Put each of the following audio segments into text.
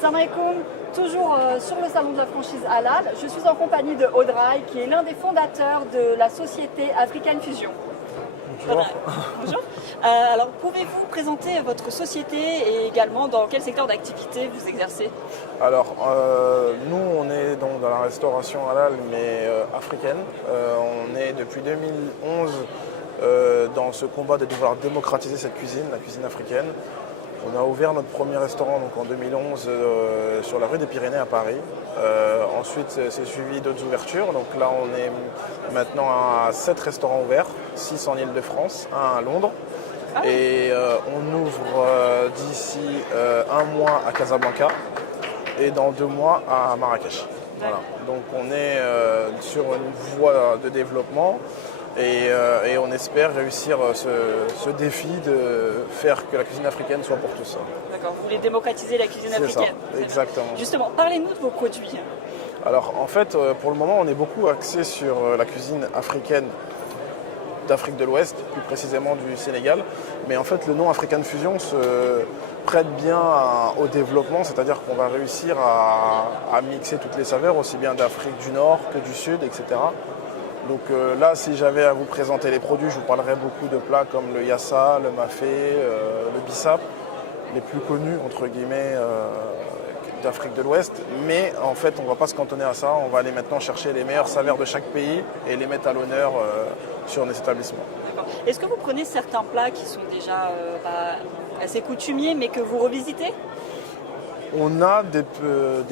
Salam alaikum, toujours sur le salon de la franchise Halal. Je suis en compagnie de Audrey, qui est l'un des fondateurs de la société African Fusion. Bonjour. Bonjour. Alors, pouvez-vous présenter votre société et également dans quel secteur d'activité vous exercez? Alors, nous, on est donc dans la restauration halal, mais africaine. On est depuis 2011 dans ce combat de devoir démocratiser cette cuisine, la cuisine africaine. On a ouvert notre premier restaurant donc, en 2011 sur la rue des Pyrénées à Paris. Ensuite, c'est suivi d'autres ouvertures. Donc là, on est maintenant à 7 restaurants ouverts, 6 en Île-de-France, 1 à Londres. Et on ouvre d'ici un mois à Casablanca et dans 2 mois à Marrakech. Voilà. Donc on est sur une voie de développement et on espère réussir ce défi de faire que la cuisine africaine soit pour tous. D'accord, vous voulez démocratiser la cuisine africaine. C'est ça, exactement. Justement, parlez-nous de vos produits. Alors en fait, pour le moment, on est beaucoup axé sur la cuisine africaine d'Afrique de l'Ouest, plus précisément du Sénégal. Mais en fait, le nom African Fusion se prête bien au développement, c'est-à-dire qu'on va réussir à mixer toutes les saveurs, aussi bien d'Afrique du Nord que du Sud, etc. Donc là, si j'avais à vous présenter les produits, je vous parlerais beaucoup de plats comme le yassa, le mafé, le bissap, les plus connus, entre guillemets, d'Afrique de l'Ouest. Mais en fait, on ne va pas se cantonner à ça. On va aller maintenant chercher les meilleures saveurs de chaque pays et les mettre à l'honneur sur nos établissements. Est-ce que vous prenez certains plats qui sont déjà assez coutumiers, mais que vous revisitez? On a des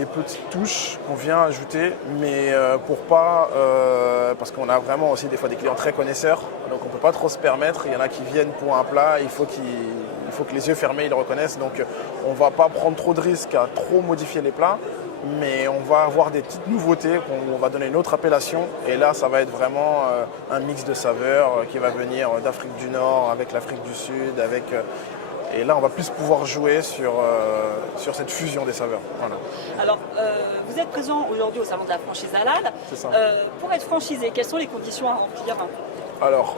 petites touches qu'on vient ajouter, mais pour pas, parce qu'on a vraiment aussi des fois des clients très connaisseurs, donc on ne peut pas trop se permettre. Il y en a qui viennent pour un plat, il faut que les yeux fermés ils le reconnaissent, donc on ne va pas prendre trop de risques à trop modifier les plats, mais on va avoir des petites nouveautés, on va donner une autre appellation, et là ça va être vraiment un mix de saveurs qui va venir d'Afrique du Nord avec l'Afrique du Sud, et là, on va plus pouvoir jouer sur cette fusion des saveurs. Voilà. Alors, vous êtes présent aujourd'hui au salon de la franchise Halal. C'est ça. Pour être franchisé, quelles sont les conditions à remplir? Alors,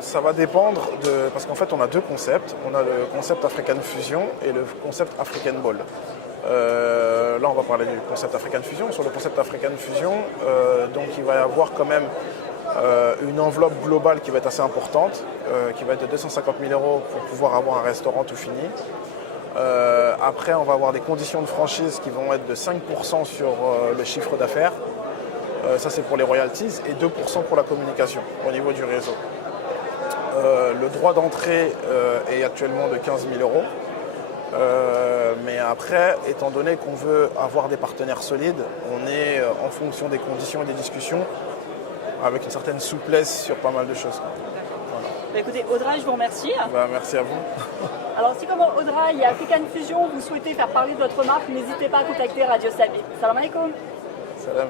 ça va dépendre parce qu'en fait, on a 2 concepts. On a le concept African Fusion et le concept African Bowl. Là, on va parler du concept African Fusion. Sur le concept African Fusion, donc il va y avoir quand même une enveloppe globale qui va être assez importante, qui va être de 250 000 € pour pouvoir avoir un restaurant tout fini. Après, on va avoir des conditions de franchise qui vont être de 5% sur le chiffre d'affaires. Ça, c'est pour les royalties, et 2% pour la communication au niveau du réseau. Le droit d'entrée est actuellement de 15 000 €. Mais après, étant donné qu'on veut avoir des partenaires solides, on est en fonction des conditions et des discussions, avec une certaine souplesse sur pas mal de choses. Voilà. Écoutez, Audrey, je vous remercie. Merci à vous. Alors, si comme Audrey et African Fusion, vous souhaitez faire parler de votre marque, n'hésitez pas à contacter Radio Sabi. Salam alaikum. Salam.